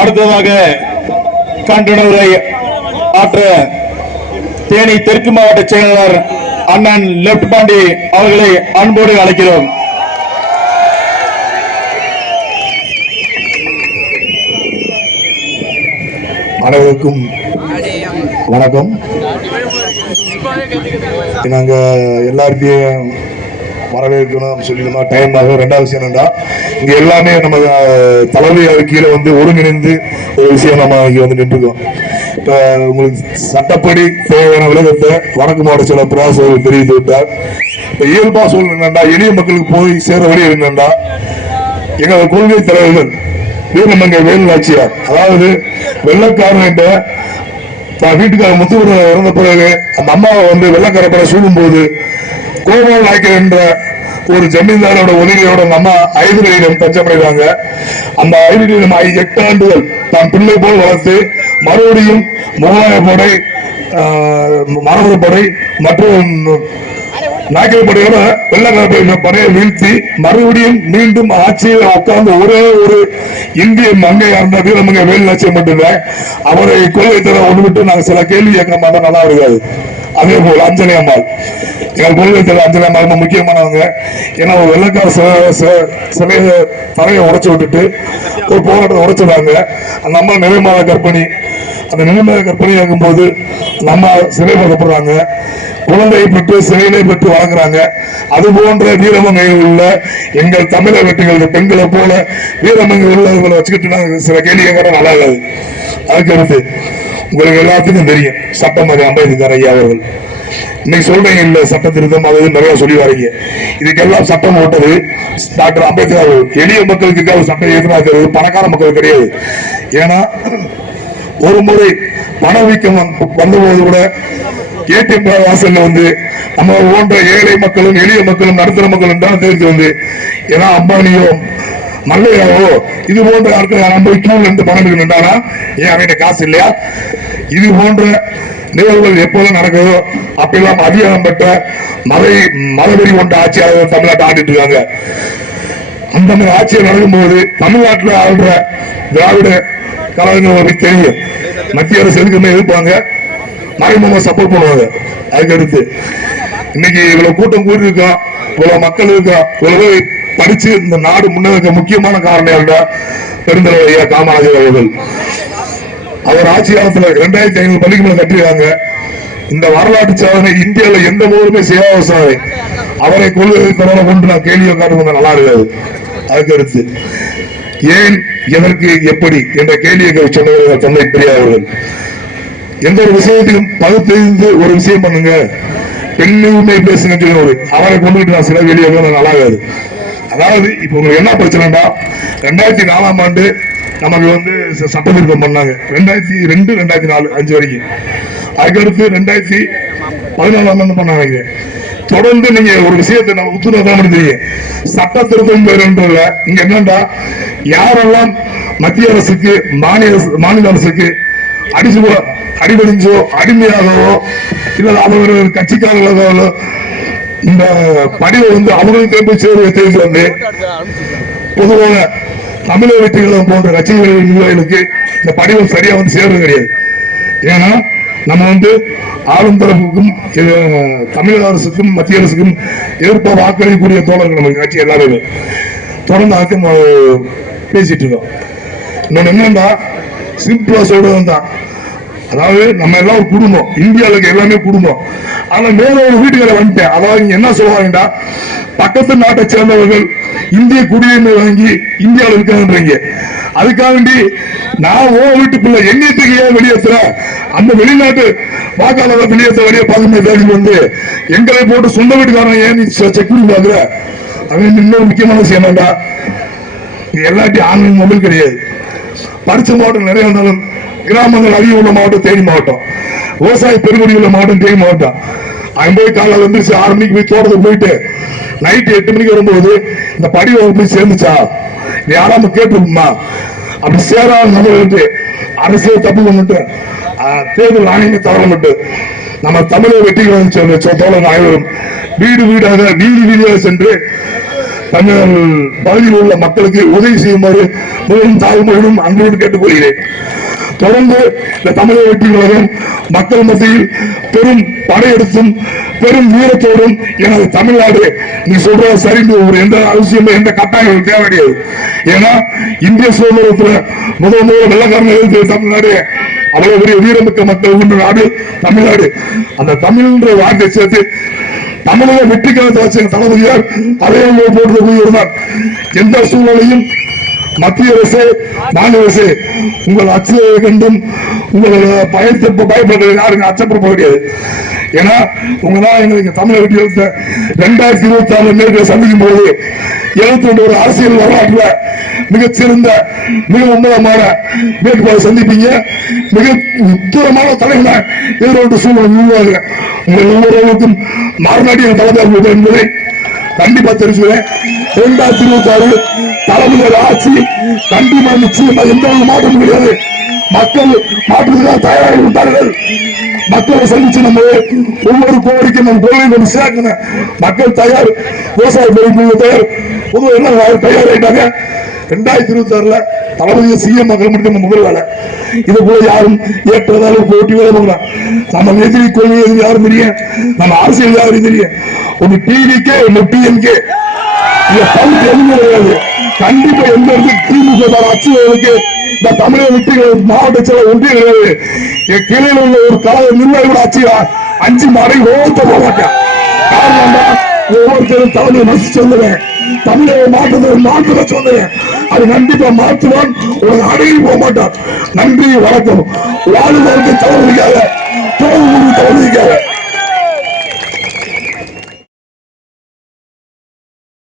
அடுத்ததாக கண்டனவுரை ஆற்ற தேனி தெற்கு மாவட்ட செயலாளர் அண்ணன் லெப்ட் பாண்டி அவர்களை அன்போடு அழைக்கிறோம். அனைவருக்கும் வணக்கம். நாங்கள் எல்லாருக்கும் வரவேற்கணும் சொல்லியிருந்தோம் டைம் ஆகும் ரெண்டாவது விஷயம் என்னன்னா இங்க எல்லாமே நம்ம அஹ், தலைமை கீழே வந்து ஒருங்கிணைந்து ஒரு விஷயம் நம்ம இங்க வந்து நின்றுருக்கோம். இப்ப உங்களுக்கு சட்டப்படி தேவையான விலகத்தை வடக்கு மாவட்ட சில பிராசர் தெரிவித்து விட்டார். இப்ப இயல்பா சூழ்நிலை என்னண்டா எளிய மக்களுக்கு போய் சேர வழி என்னண்டா எங்களது கொள்கை தலைவர்கள் வீரமங்க வேலு நாச்சியார் அதாவது வெள்ளக்காரன் வீட்டுக்கார முத்து இறந்த பிறகு அந்த அம்மாவை வந்து வெள்ளக்கார பட சூழும் போது கோபால் நாயக்கர் என்ற ஒரு ஜமீன்தாரோட உதவியோட நம்ம அம்மா ஐதுகளிடம் தஞ்சமடைவாங்க அந்த ஐதுகளிடம் எட்டு ஆண்டுகள் தான் பிள்ளை போல் வளர்த்து மறுபடியும் முகலாய படை மரபு படை மற்றும் நாயக்கர் படையோட வெள்ளக்கார படையை வீழ்த்தி மறுபடியும் மீண்டும் ஆட்சியில் உட்கார்ந்து ஒரே ஒரு இந்திய மங்கையா இருந்த வீரமங்கை வேலு நாச்சியம் மட்டும்தான் அவரை கொள்கை தர ஒன்று விட்டு நாங்கள் சில கேள்வி கேட்க மாட்டோம் நல்லா இருக்காது. அதே போல் அஞ்சலி அம்மாள். எங்கள் கொள்கை அஞ்சலி அம்மாள் ரொம்ப முக்கியமானவங்க. ஏன்னா ஒரு வெள்ளக்கார சில- சிலைய தலையை உடைச்சு விட்டுட்டு ஒரு போராட்டத்தை உடைச்சிடுறாங்க அந்த அம்மா நிறைமாத கற்பனி அந்த நிலைமையை கற்பனை ஆகும்போது நம்ம சிலை பதப்படுறாங்க குழந்தையை பெற்று சிலையிலே பெற்று வழங்குறாங்க அது போன்ற வீரமங்கையில் உள்ள எங்கள் தமிழக வெற்றிகள் பெண்களை போல வீரமங்கையில் உள்ள வச்சுக்கிட்டு சில கேள்வி கேட்கறது நல்லா இருக்காது. அதுக்கு அடுத்து உங்களுக்கு எல்லாத்துக்கும் தெரியும். சட்டமன்ற அம்பேத்கர் ஐயா அவர்கள். இன்னைக்கு சொல்றீங்க இல்ல சட்ட திருத்தம் அது நிறைய சொல்லி வரீங்க இதுக்கெல்லாம் சட்டம் போட்டது டாக்டர் அம்பேத்கர் அவர்கள். எளிய மக்களுக்கு சட்டம் எதிராக பணக்கார மக்கள் கிடையாது. ஏன்னா ஒரு முறை பணவீக்கம் வந்தபோது கூட ஏடிஎம் வாசல்ல வந்து நம்ம போன்ற ஏழை மக்களும் எளிய மக்களும் நடுத்தர மக்களும் தான் தெரிஞ்சு வந்து ஏன்னா அம்பானியோ மல்லையாவோ இது போன்ற ஆட்கள் நம்ம கியூல இருந்து பணம் எடுக்கணும்டானா ஏன் அவன்கிட்ட காசு இல்லையா? இது போன்ற நிகழ்வுகள் எப்போதும் நடக்குதோ அப்பெல்லாம் அதிகாரம் பெற்ற மலை மலைவெறி கொண்ட ஆட்சியாளர்கள் தமிழ்நாட்டை ஆண்டுட்டு இருக்காங்க. அந்த மாதிரி ஆட்சியை நடக்கும்போது தமிழ்நாட்டில் ஆள்ற திராவிட கழகங்கள் தெரியும். மத்திய அரசு எதுக்குமே எதிர்ப்பாங்க. மறைமுக சப்போர்ட் பண்ணுவாங்க. அதுக்கடுத்து இன்னைக்கு இவ்வளவு கூட்டம் கூடி இவ்வளவு மக்கள் இருக்கோம் இவ்வளவு படிச்சு இந்த நாடு முன்னதுக்கு முக்கியமான காரணம் பெருந்தலைவர் ஐயா காமராஜர் அவர்கள். அவர் ஆட்சி காலத்துல இரண்டாயிரத்தி ஐநூறு பள்ளிக்கு மேல கட்டிருக்காங்க இந்த வரலாற்று சாதனை இந்தியாவில் எந்த ஊருமே செய்யாத சாதனை. அவரை கொள்வதை தொடர கொண்டு நான் கேள்வியை காட்டுவது நல்லா இருக்காது. அதுக்கு அடுத்து ஏன் எதற்கு எப்படி என்ற கேள்வியை சொன்னவர் தந்தை பெரியார் அவர்கள். எந்த ஒரு விஷயத்தையும் பகுத்தறிந்து ஒரு விஷயம் பண்ணுங்க. பெண்ணுமே பேசுங்க அவரை கொண்டுகிட்டு நான் சில வெளியே நல்லா இருக்காது. அதாவது இப்ப உங்களுக்கு என்ன பிரச்சனைடா ரெண்டாயிரத்தி நாலாம் ஆண்டு நமக்கு வந்து ச- சட்ட திருத்தம் பண்ணாங்க. ரெண்டாயிரத்தி ரெண்டு ரெண்டாயிரத்தி நாலு அஞ்சு வரைக்கும். அதுக்கடுத்து ரெண்டாயிரத்தி பதினாலாம் ஆண்டு பண்ணாங்க நினைக்கிறேன். தொடர்ந்து நீங்க ஒரு விஷயத்தை நம்ம உத்துணர்தான் தெரியுங்க. சட்ட திருத்தம் பெறுன்றதுல இங்க என்னண்டா யாரெல்லாம் மத்திய அரசுக்கு மாநில மாநில அரசுக்கு அடிச்சு அடிபடிஞ்சோ அடிமையாகவோ இல்ல அவர் கட்சிக்காரர்களோ இந்த பணியை வந்து அவங்களுக்கு போய் சேர்வு தெரிஞ்சு வந்து பொதுவாக தமிழக வெற்றிகளும் போன்ற கட்சிகளின் நிர்வாகிகளுக்கு இந்த படிவம் சரியா வந்து சேர்றது கிடையாது. ஏன்னா நம்ம வந்து ஆளும் தரப்புக்கும் தமிழக அரசுக்கும் மத்திய அரசுக்கும் எதிர்ப்ப வாக்களிக்கக்கூடிய தோழர்கள் நம்ம கட்சி எல்லாருமே. தொடர்ந்து ஆக்கம் பேசிட்டு இருக்கோம். இன்னொன்னு என்னன்னா சிம்பிளா சொல்றதுதான். அதாவது நம்ம எல்லாம் ஒரு குடும்பம். இந்தியாவுல இருக்க எல்லாமே குடும்பம். ஆனா மேல ஒரு வீட்டுக்கார வந்துட்டேன். அதாவது என்ன சொல்லுவாங்கடா? பக்கத்து நாட்டை சேர்ந்தவர்கள் இந்திய குடியுரிமை வாங்கி இந்தியாவில் இருக்காங்கன்றீங்க. அதுக்காக நான் ஓ வீட்டுக்குள்ள எண்ணியத்துக்கு ஏன் வெளியேற்றுற அந்த வெளிநாட்டு வாக்காளர் வெளியேற்ற வழியை பாதுகாப்பு தேடி வந்து எங்களை போட்டு சொந்த வீட்டுக்காரன் ஏன் நீ செக்யூரிட்டி பாக்குற அவன் இன்னொரு முக்கியமான விஷயம் என்னடா? எல்லாத்தையும் ஆன்லைன் மொபைல் கிடையாது. படிச்ச மாவட்டம் நிறைய இருந்தாலும் கிராமங்கள் அதிகம் உள்ள மாவட்டம் தேனி மாவட்டம். விவசாய பெருங்குடி உள்ள மாவட்டம் தேனி மாவட்டம். அவன் போய் காலைல வந்துருச்சு ஆறு மணிக்கு போய் தோட்டத்துக்கு போயிட்டு நைட்டு எட்டு மணிக்கு வரும்போது இந்த படி போய் சேர்ந்துச்சா? நீ யாராம கேட்டுருக்குமா? அப்படி சேராத நபர்களுக்கு அரசியல் தப்பு பண்ணிட்டு ஆஹ், தேர்தல் ஆணையம் தவற நம்ம தமிழக வெற்றிகள் தோழர் அனைவரும் வீடு வீடாக வீதி வீதியாக சென்று தமிழர் பகுதியில் உள்ள மக்களுக்கு உதவி செய்யுமாறு முதலும் தாழ்மையுடன் அன்போடு கேட்டுக்கொள்கிறேன். தொடர்ந்து இந்த தமிழக வெற்றி கழகம் மக்கள் மத்தியில் பெரும் படையெடுத்தும் பெரும் வீரத்தோடும் எனது தமிழ்நாடு நீ சொல்ற சரிந்து ஒரு எந்த அவசியமும் எந்த கட்டாயம் தேவை கிடையாது ஏன்னா இந்திய சுதந்திரத்துல முதல் முதல் வெள்ளக்காரன் எழுதி தமிழ்நாடு அவ்வளவு பெரிய வீரமிக்க மக்கள் கொண்ட நாடு தமிழ்நாடு. அந்த தமிழ்ன்ற வார்த்தை சேர்த்து தமிழக வெற்றி கழகத்தை தளபதியார் அதே போட்டு போயிருந்தார் எந்த சூழ்நிலையும் மத்திய அரசு மாநில அரசு உங்கள் அச்சத்தை கண்டும் உங்களோட பயத்தை பயப்படுறது யாருங்க அச்சப்பட கிடையாது ஏன்னா உங்க தான் எங்களுக்கு தமிழக வெற்றி ரெண்டாயிரத்தி இருபத்தி ஆறு நேரத்தில் சந்திக்கும் போது எழுபத்தி ரெண்டு ஒரு அரசியல் வரலாற்றுல மிகச்சிறந்த மிக உன்னதமான வேட்பாளர் சந்திப்பீங்க. மிக உத்தரமான தலைவனை எதிர்கொண்டு சூழ்நிலை உருவாங்க உங்கள் ஒவ்வொருவருக்கும் மாறுநாட்டிய தலைவர் என்பதை கண்டிப்பா தெரிஞ்சுக்கிறேன். இரண்டாயிரத்தி இருபத்தி ஆறு தலைமையில் ஆட்சி கண்டிப்பா நிச்சயமா எந்த ஒரு மாற்றம் கிடையாது மக்கள் மாற்றத்துக்காக தயாராகி இருந்தார்கள் மக்களை சந்திச்சு நம்ம ஒவ்வொரு கோரிக்கை நம்ம கொள்கை கொண்டு சேர்க்கணும் மக்கள் தயார் விவசாய பெருமை தயார் பொதுவாக எல்லாம் தயாராயிட்டாங்க. ரெண்டாயிரத்தி இருபத்தி ஆறுல தளபதியை சிஎம் மக்கள் மட்டும் நம்ம முதல் வேலை. இது போல யாரும் ஏற்றதாலும் போட்டி வேலை போகலாம் நம்ம எதிரி கொள்கை எதிரி யாரும் தெரியும் நம்ம அரசியல் யாரும் தெரியும் ஒன்னு டிவிக்கே ஒன்னு டிஎம்கே இந்த பங்கு எதுவும் கிடையாது. கண்டிப்பா எந்த இடத்துக்கு திமுக தான் ஆட்சியர்களுக்கு இந்த தமிழக வெற்றிகள் மாவட்ட செயலர் ஒன்றிய கிடையாது என் கீழே உள்ள ஒரு கழக நிர்வாகி கூட ஆட்சியா அஞ்சு மாடை ஓட்ட போக மாட்டேன் காரணம் ஒவ்வொருத்தரும் தலைமை மசிச்சு சொல்லுவேன். தமிழக மாற்றத்தை மாற்ற சொல்லுவேன். அது கண்டிப்பா மாற்றுவான். ஒரு அடங்கி போக மாட்டான். நன்றி வணக்கம். வாழ்வாழ்க்கை தவறுக்காக தோல்வி தவறுக்காக